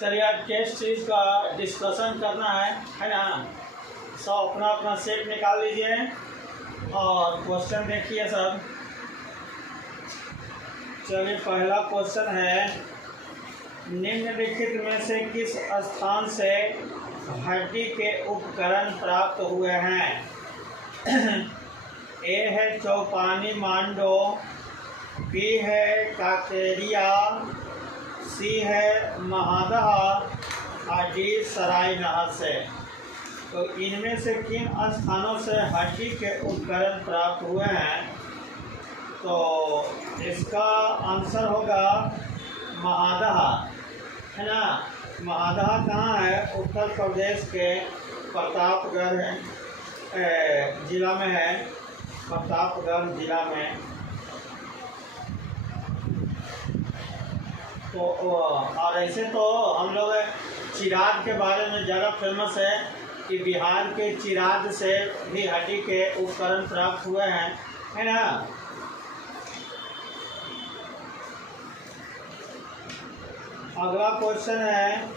चलिए आज किस चीज़ का डिस्कशन करना है ना। सब अपना अपना सेट निकाल लीजिए और क्वेश्चन देखिए सब। चलिए पहला क्वेश्चन है, निम्नलिखित में से किस स्थान से हड्डी के उपकरण प्राप्त हुए हैं? ए है चौपानी मांडो, बी है काकेरिया, सी है महादहा और डी सराय नहर से। तो इनमें से किन स्थानों से हड्डी के उपकरण प्राप्त हुए हैं? तो इसका आंसर होगा महादहा, है ना। महादहा कहाँ है? उत्तर प्रदेश के प्रतापगढ़ जिला में है, प्रतापगढ़ जिला में। तो और ऐसे तो हम लोग चिराग के बारे में ज़्यादा फेमस है कि बिहार के चिराग से भी हड्डी के उपकरण प्राप्त हुए हैं, है ना। अगला क्वेश्चन है,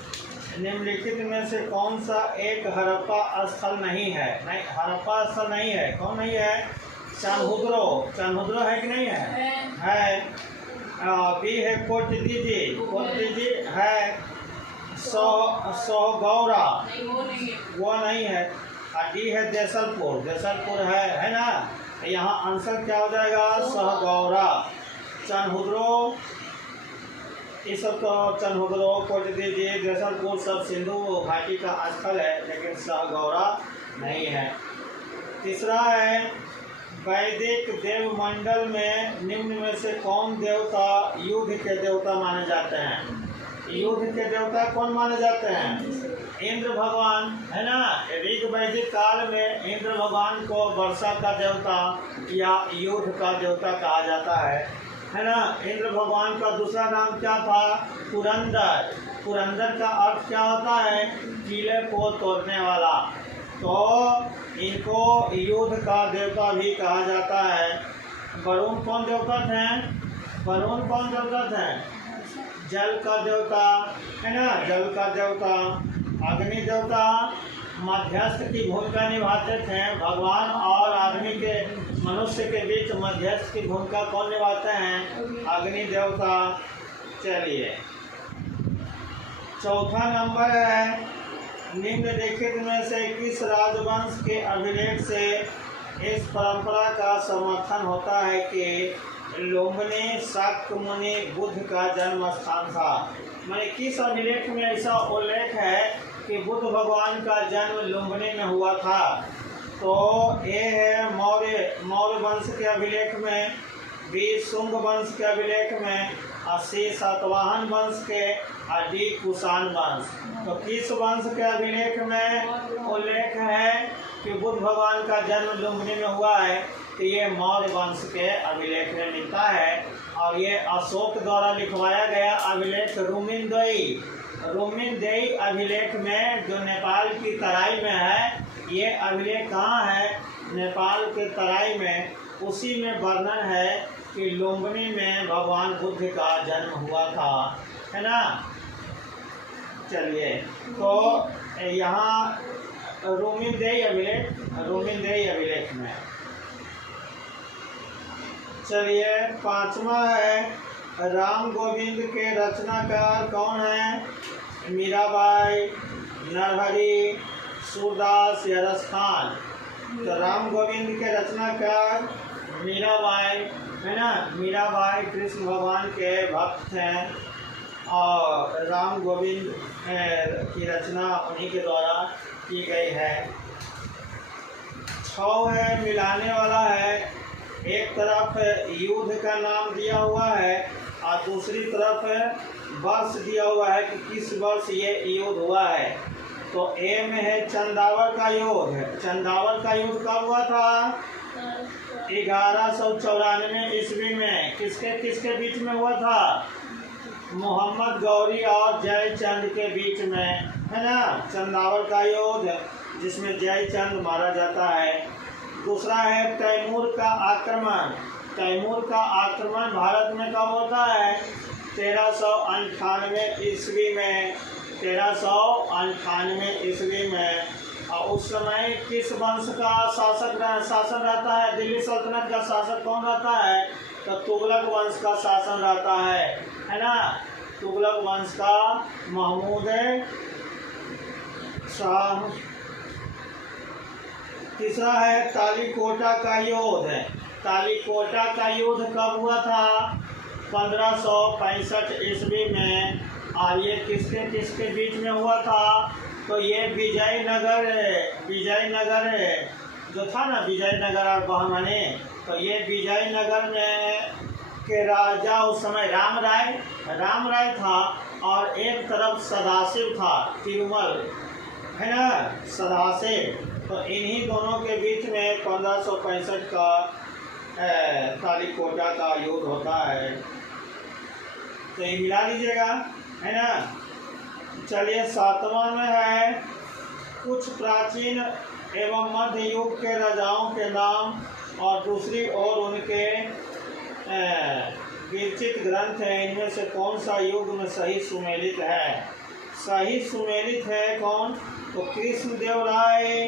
निम्नलिखित में से कौन सा एक हड़प्पा स्थल नहीं है? नहीं, हड़प्पा स्थल नहीं है। कौन नहीं है? चनहुद्रो। चनहुद्रो है कि नहीं है? बी है कोटदीजी, कोटदीजी है। सोहगौरा, वो नहीं है। डी है देसलपुर, देसलपुर है ना। यहाँ आंसर क्या हो जाएगा? सोहगौरा। चनहुद्रो, ये सब तो चनहुद्रो, कोटदीजी, देसलपुर सब सिंधु घाटी का स्थल है, लेकिन सोहगौरा नहीं है। तीसरा है, वैदिक देवमंडल में निम्न में से कौन देवता युद्ध के देवता माने जाते हैं? युद्ध के देवता कौन माने जाते हैं? इंद्र भगवान, है ना। ऋग वैदिक काल में इंद्र भगवान को वर्षा का देवता या युद्ध का देवता कहा जाता है ना। इंद्र भगवान का दूसरा नाम क्या था? पुरंदर। पुरंदर का अर्थ क्या होता है? किले को तोड़ने वाला। तो इनको युद्ध का देवता भी कहा जाता है। वरुण कौन देवता थे? वरुण कौन देवता थे? जल का देवता, है ना, जल का देवता। अग्नि देवता मध्यस्थ की भूमिका निभाते थे। भगवान और आदमी के, मनुष्य के बीच मध्यस्थ की भूमिका कौन निभाते हैं? अग्नि देवता। चलिए चौथा नंबर है, निम्नलिखित में से किस राजवंश के अभिलेख से इस परंपरा का समर्थन होता है कि लुम्बिनी शाक्य मुनि बुद्ध का जन्म स्थान था? मैंने किस अभिलेख में ऐसा उल्लेख है कि बुद्ध भगवान का जन्म लुम्बिनी में हुआ था? तो ए है मौर्य वंश के अभिलेख में, बी शुंग वंश के अभिलेख में, और सी सातवाहन वंश के, और डी कुषाण वंश। तो किस वंश के अभिलेख में उल्लेख है कि बुद्ध भगवान का जन्म लुम्बिनी में हुआ है? तो ये मौर्य वंश के अभिलेख में मिलता है। और ये अशोक द्वारा लिखवाया गया अभिलेख रूमिनदेई अभिलेख में, जो नेपाल की तराई में है। ये अभिलेख कहाँ है? नेपाल के तराई में। उसी में वर्णन है कि लुम्बिनी में भगवान बुद्ध का जन्म हुआ था, है ना। चलिए तो यहाँ रूमिनदेई अभिलेख में। चलिए पांचवा है, राम गोविंद के रचनाकार कौन है? मीराबाई, नरहरि, सूरदास या रसखान? तो राम गोविंद के रचनाकार मीराबाई, है ना। मीराबाई कृष्ण भगवान के भक्त हैं और राम गोविंद की रचना उन्हीं के द्वारा की गई है। 6 है, मिलाने वाला है। एक तरफ युद्ध का नाम दिया हुआ है और दूसरी तरफ वर्ष दिया हुआ है कि किस वर्ष ये युद्ध हुआ है। तो ए में है चंदावर का युद्ध। चंदावर का युद्ध कब हुआ था? 1194 ईस्वी में। किसके बीच में हुआ था? मोहम्मद गौरी और जयचंद के बीच में, है ना। चंदावर का युद्ध, जिसमेम जयचंद मारा जाता है। दूसरा है तैमूर का आक्रमण। तैमूर का आक्रमण भारत में कब होता है? 1398 ईस्वी में, 1398 ईस्वी में। और उस समय किस वंश का शासन रहता है? दिल्ली सल्तनत का शासक कौन रहता है? तो तुगलक वंश का शासन रहता है ना। तुगलक वंश का महमूद शाह। तीसरा है तालीकोटा का युद्ध। तालीकोटा का युद्ध कब हुआ था? 1565 ईस्वी में। और ये किसके बीच में हुआ था? तो ये विजयनगर जो था ना, विजयनगर और बहमनी, तो ये विजयनगर में के राजा उस समय राम राय था, और एक तरफ सदाशिव था, तिरुमल है ना, सदाशिव। तो इन्हीं दोनों के बीच में 1565 का तालीकोटा का युद्ध होता है। तो ये मिला लीजिएगा, है ना। चलिए 7वां में है कुछ प्राचीन एवं मध्य युग के राजाओं के नाम, और दूसरी ओर उनके विरचित ग्रंथ हैं। इनमें से कौन सा युग में सही सुमेलित है? सही सुमेलित है कौन? तो कृष्णदेव राय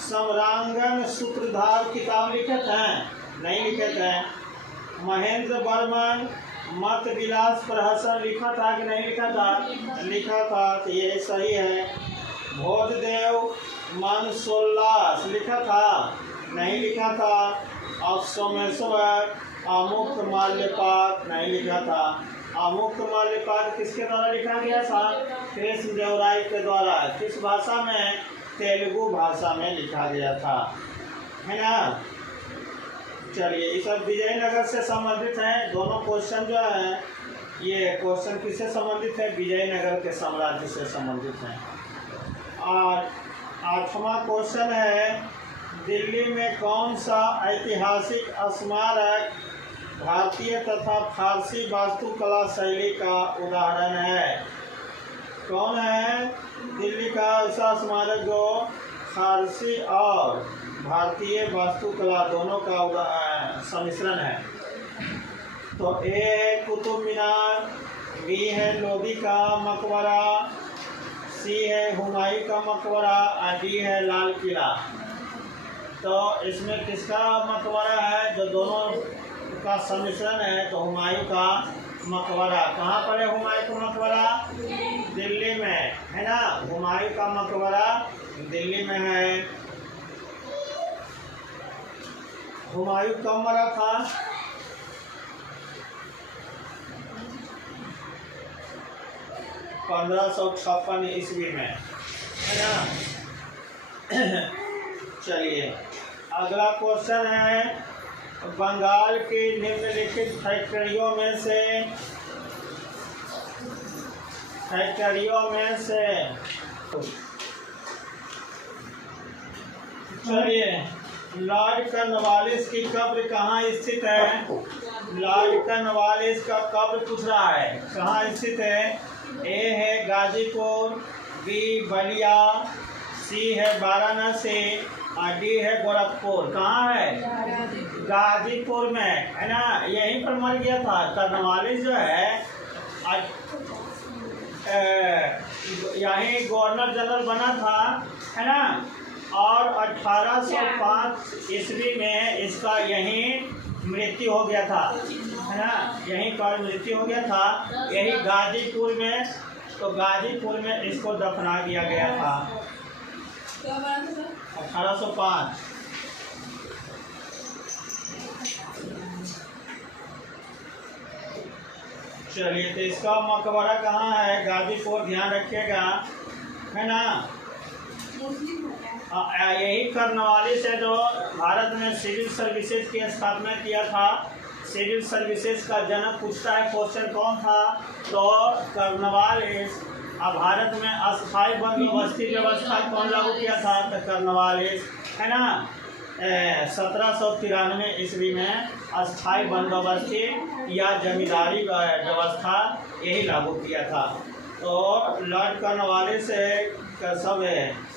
सम्रांगन सूत्रधार किताब लिखत हैं? नहीं लिखत हैं। महेंद्र वर्मन मत विलास प्रहसन लिखा था कि नहीं लिखा था? लिखा था, तो ये सही है। भोजदेव मनसोल्लास लिखा था? नहीं लिखा था। और सोमेश्वर अमुक्त माल्यपात नहीं लिखा था। अमुक्त माल्यपात किसके द्वारा लिखा गया था? कृष्णदेव राय के द्वारा। किस भाषा में? तेलुगु भाषा में लिखा गया था, है ना। चलिए, ये सब विजयनगर से संबंधित हैं। दोनों क्वेश्चन जो है, ये क्वेश्चन किससे संबंधित है? विजयनगर के साम्राज्य से संबंधित है। और 8वां क्वेश्चन है, दिल्ली में कौन सा ऐतिहासिक स्मारक भारतीय तथा फारसी वास्तुकला शैली का उदाहरण है? कौन है दिल्ली का ऐसा स्मारक जो फारसी और भारतीय वास्तुकला दोनों का सम्मिश्रण है? तो ए है कुतुब मीनार, बी है लोधी का मकबरा, सी है हुमायूं का मकबरा, और डी है लाल किला। तो इसमें किसका मकबरा है जो दोनों का सम्मिश्रण है? तो हुमायूं का मकबरा। कहाँ पर है हुमायूं का मकबरा? दिल्ली में, है ना। हुमायूं का मकबरा दिल्ली में है। हुमायूं कब मरा था? 1556 ईस्वी में, है ना। चलिए, अगला क्वेश्चन है, बंगाल की निम्नलिखित फैक्ट्रियों में से चलिए, लॉर्ड कॉर्नवालिस की कब्र कहाँ स्थित है? लॉर्ड कॉर्नवालिस का कब्र पूछ रहा है, कहाँ स्थित है? ए है गाजीपुर, बी बलिया, सी है वाराणसी, और डी है गोरखपुर। कहाँ है? गाजीपुर में, है ना। यहीं पर मर गया था कॉर्नवालिस जो है। यहीं गवर्नर जनरल बना था, है ना। और 1805 ईस्वी में इसका यहीं मृत्यु हो गया था, है ना। यहीं पर मृत्यु हो गया था, यही गाजीपुर में। तो गाजीपुर में इसको दफना दिया गया था 1805। चलिए, तो इसका मकबरा कहाँ है? गाजीपुर, ध्यान रखिएगा, है ना। यही कॉर्नवालिस है जो भारत में सिविल सर्विसेज की स्थापना किया था। सिविल सर्विसेज का जनक पूछता है क्वेश्चन, कौन था? तो कॉर्नवालिस। अब भारत में अस्थायी बंदोबस्ती व्यवस्था कौन लागू किया था? तो कॉर्नवालिस, है ना। 1793 ईस्वी में अस्थायी बंदोबस्ती या जमींदारी व्यवस्था यही लागू किया था। तो लॉर्ड कॉर्नवालिस का सब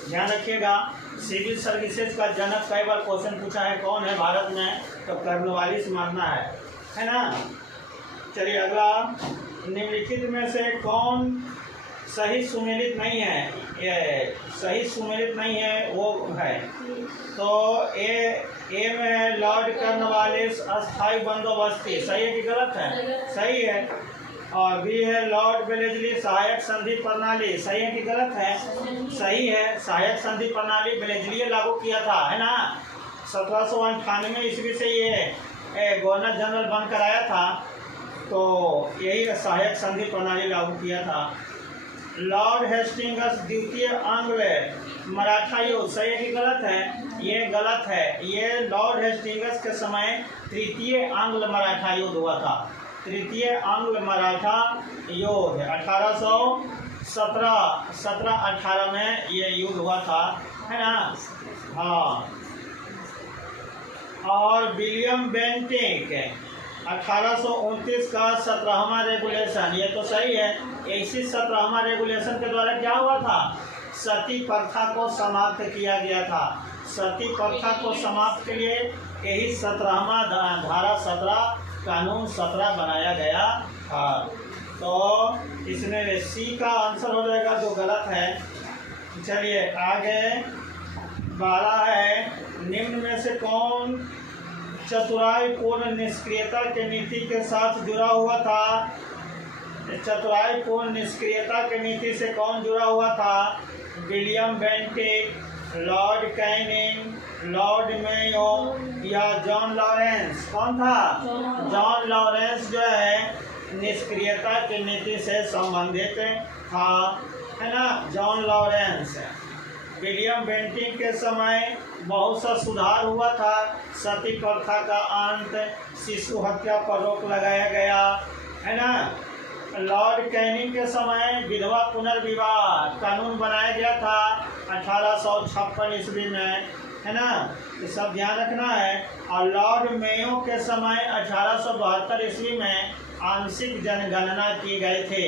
ध्यान रखिएगा। सिविल सर्विसेज का जनक कई बार क्वेश्चन पूछा है, कौन है भारत में? तो कॉर्नवालिस मानना है ना। चलिए, अगला, निम्नलिखित में से कौन सही सुमेलित नहीं है, ये सही सुमेलित नहीं है वो है। तो ए में है लॉर्ड कर्नवालिस अस्थायी बंदोबस्ती, सही है कि गलत है? सही है। और बी है लॉर्ड वेलेस्ली सहायक संधि प्रणाली, सही है कि गलत है? सही है। सहायक संधि प्रणाली वेलेस्ली लागू किया था, है ना? 1798 ईस्वी से ये गवर्नर जनरल बनकर आया था, तो यही सहायक संधि प्रणाली लागू किया था। लॉर्ड हेस्टिंग्स द्वितीय आंग्ल मराठा युद्ध, सही है कि गलत है? ये गलत है। ये लॉर्ड हेस्टिंग्स के समय तृतीय आंग्ल मराठा युद्ध हुआ था। तृतीय आंग्ल मराठा युद्ध 1818 में ये युद्ध हुआ था, है ना? हाँ। और विलियम बेंटिक 1829 का 17वां रेगुलेशन, ये तो सही है। इसी 17वां रेगुलेशन के द्वारा क्या हुआ था? सती प्रथा को समाप्त किया गया था। सती प्रथा को समाप्त के लिए यही 17वां धारा 17 कानून 17 बनाया गया था। तो इसमें सी का आंसर हो जाएगा जो गलत है। चलिए आगे 12 है, निम्न में से कौन चतुराई पूर्ण निष्क्रियता के नीति के साथ जुड़ा हुआ था? चतुराई पूर्ण निष्क्रियता के नीति से कौन जुड़ा हुआ था? William Bentinck, Lord Canning, Lord Mayo या जॉन लॉरेंस? कौन था? जॉन लॉरेंस जो है निष्क्रियता की नीति से संबंधित था, है ना? John Lawrence. विलियम बेंटिक के समय बहुत सा सुधार हुआ था। सती प्रथा का अंत, शिशु हत्या पर रोक लगाया गया, है ना? लॉर्ड कैनिंग के समय विधवा पुनर्विवाह कानून बनाया गया था 1856 ईस्वी में, है ना? ये सब ध्यान रखना है। और लॉर्ड मेयो के समय 1872 ईस्वी में आंशिक जनगणना किए गए थे।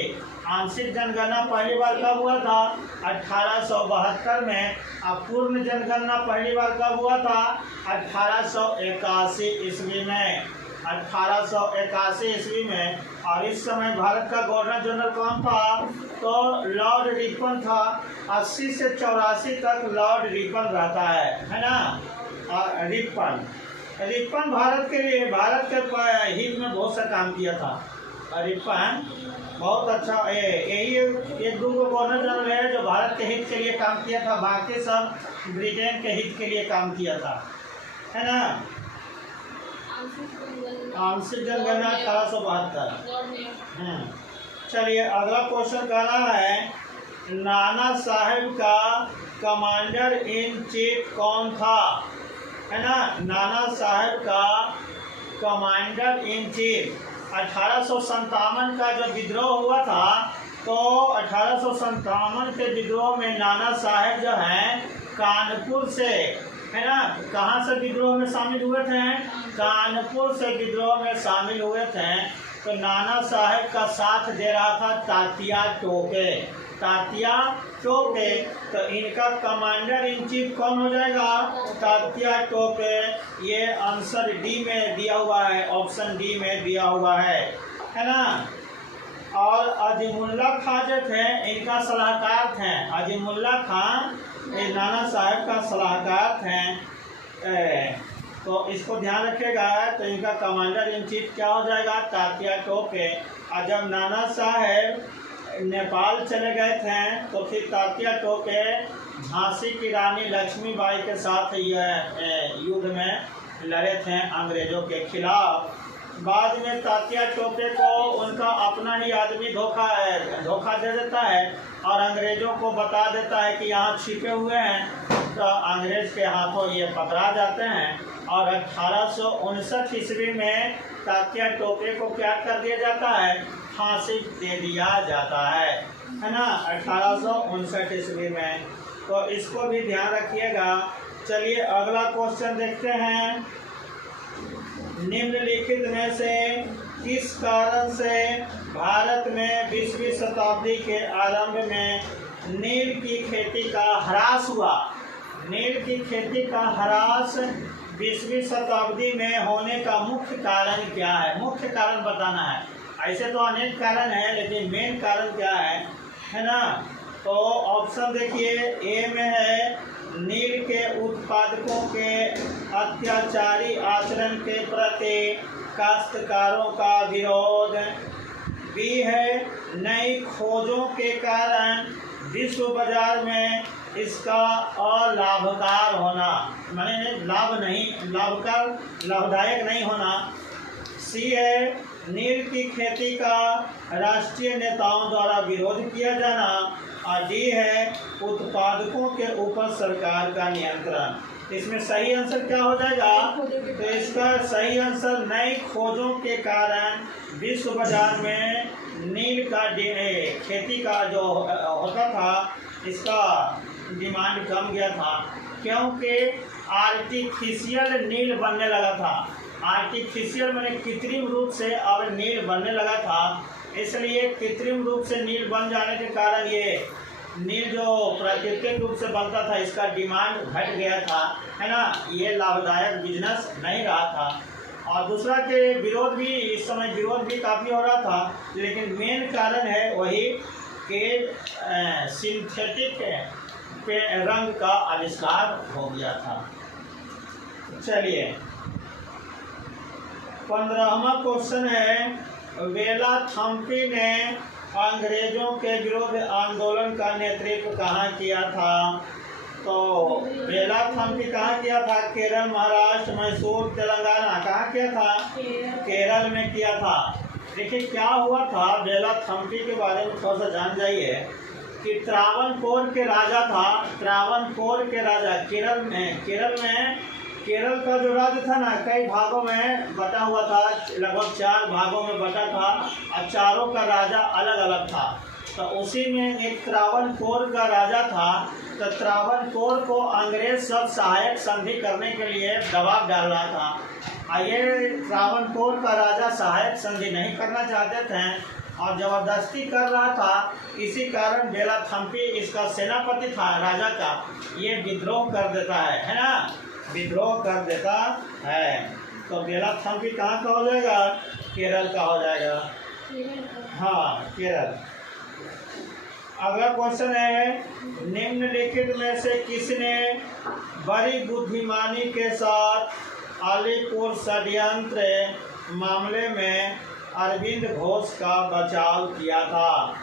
आंशिक जनगणना पहली बार कब हुआ था? 1872 में। और पूर्ण जनगणना पहली बार कब हुआ था? 1881 ईस्वी में। 1881 ईस्वी में। और इस समय भारत का गवर्नर जनरल कौन था? तो लॉर्ड रिपन था। 80 से 84 तक लॉर्ड रिपन रहता है ना? और रिपन भारत के लिए, भारत के हित में बहुत सा काम किया था। रिपन बहुत अच्छा, यही एक दो गवर्नर जनरल है जो भारत के हित के लिए काम किया था, बाकी सब ब्रिटेन के हित के लिए काम किया था, है ना? आंशिक जनगणना 1872। चलिए अगला क्वेश्चन कह रहा है, नाना साहेब का कमांडर इन चीफ कौन था? है ना? नाना साहेब का कमांडर इन चीफ 1857 का जो विद्रोह हुआ था, तो 1857 के विद्रोह में नाना साहेब जो है कानपुर से, है ना? कहाँ से विद्रोह में शामिल हुए थे? कानपुर से विद्रोह में शामिल हुए थे। तो नाना साहेब का साथ दे रहा था तात्या टोपे। तात्या टोपे, तो इनका कमांडर इन चीफ कौन हो जाएगा? तात्या टोपे। ये आंसर डी में दिया हुआ है, ऑप्शन डी में दिया हुआ है ना? और अजीमुल्ला खां जो थे इनका सलाहकार थे। अजीमुल्ला खां ये नाना साहब का सलाहकार थे। तो इसको ध्यान रखिएगा। तो इनका कमांडर इन चीफ क्या हो जाएगा? तात्या टोपे। और जब नाना साहब नेपाल चले गए थे तो फिर तात्या टोपे झांसी की रानी लक्ष्मीबाई के साथ युद्ध में लड़े थे अंग्रेजों के खिलाफ। बाद में तात्या टोपे को उनका अपना ही आदमी धोखा दे देता है और अंग्रेजों को बता देता है कि यहाँ छिपे हुए हैं। तो अंग्रेज के हाथों ये पकड़ा जाते हैं और 1859 ईस्वी में तात्या टोपे को क्या कर दिया जाता है? फांसी दे दिया जाता है ना? 1859 ईस्वी में। तो इसको भी ध्यान रखिएगा। चलिए अगला क्वेश्चन देखते हैं। निम्नलिखित में से किस कारण से भारत में 20वीं शताब्दी के आरंभ में नील की खेती का ह्रास हुआ? नील की खेती का ह्रास 20वीं शताब्दी में होने का मुख्य कारण क्या है? मुख्य कारण बताना है। ऐसे तो अनेक कारण हैं, लेकिन मेन कारण क्या है? है ना। तो ऑप्शन देखिए, ए में है नील के उत्पादकों के अत्याचारी आचरण के प्रति काश्तकारों का विरोध। बी है नई खोजों के कारण विश्व बाजार में इसका अलाभकार होना, माने लाभदायक नहीं होना। सी है नील की खेती का राष्ट्रीय नेताओं द्वारा विरोध किया जाना। और डी है उत्पादकों के ऊपर सरकार का नियंत्रण। इसमें सही आंसर क्या हो जाएगा? तो इसका सही आंसर नई खोजों के कारण विश्व बाजार में नील का खेती का जो होता था, इसका डिमांड कम गया था, क्योंकि आर्टिफिशियल नील बनने लगा था। आर्टिफिशियल माने कृत्रिम रूप से अब नील बनने लगा था, इसलिए कृत्रिम रूप से नील बन जाने के कारण ये नील जो प्राकृतिक रूप से बनता था, इसका डिमांड घट गया था, है ना। ये लाभदायक बिजनेस नहीं रहा था। और दूसरा के विरोध भी, इस समय विरोध भी काफ़ी हो रहा था, लेकिन मेन कारण है वही कि सिंथेटिक रंग का आविष्कार हो गया था। चलिए 15वां क्वेश्चन है, वेलाथम्पी ने अंग्रेजों के विरुद्ध आंदोलन का नेतृत्व कहाँ किया था? तो वेलाथम्पी कहाँ किया था? केरल, महाराष्ट्र, मैसूर, तेलंगाना। कहाँ किया था? केरल में किया था। देखिए क्या हुआ था, वेलाथम्पी के बारे में थोड़ा सा जान जाइए कि त्रावणकोर के राजा था। त्रावणकोर के राजा केरल का जो राज्य था ना, कई भागों में बटा हुआ था, लगभग 4 भागों में बटा था, और चारों का राजा अलग अलग था। तो उसी में एक त्रावणकोर का राजा था। तो त्रावणकोर को अंग्रेज सब सहायक संधि करने के लिए दबाव डाल रहा था। ये त्रावणकोर का राजा सहायक संधि नहीं करना चाहते थे और जबरदस्ती कर रहा था। इसी कारण वेलाथम्पी, इसका सेनापति था राजा का, ये विद्रोह कर देता है ना, विद्रोह कर देता है। तो वेलाथम्पी कहाँ का हो जाएगा? केरल का हो जाएगा। हाँ, केरल। अगला क्वेश्चन है, निम्नलिखित में से किसने बड़ी बुद्धिमानी के साथ अलीपुर षड्यंत्र मामले में अरविंद घोष का बचाव किया था?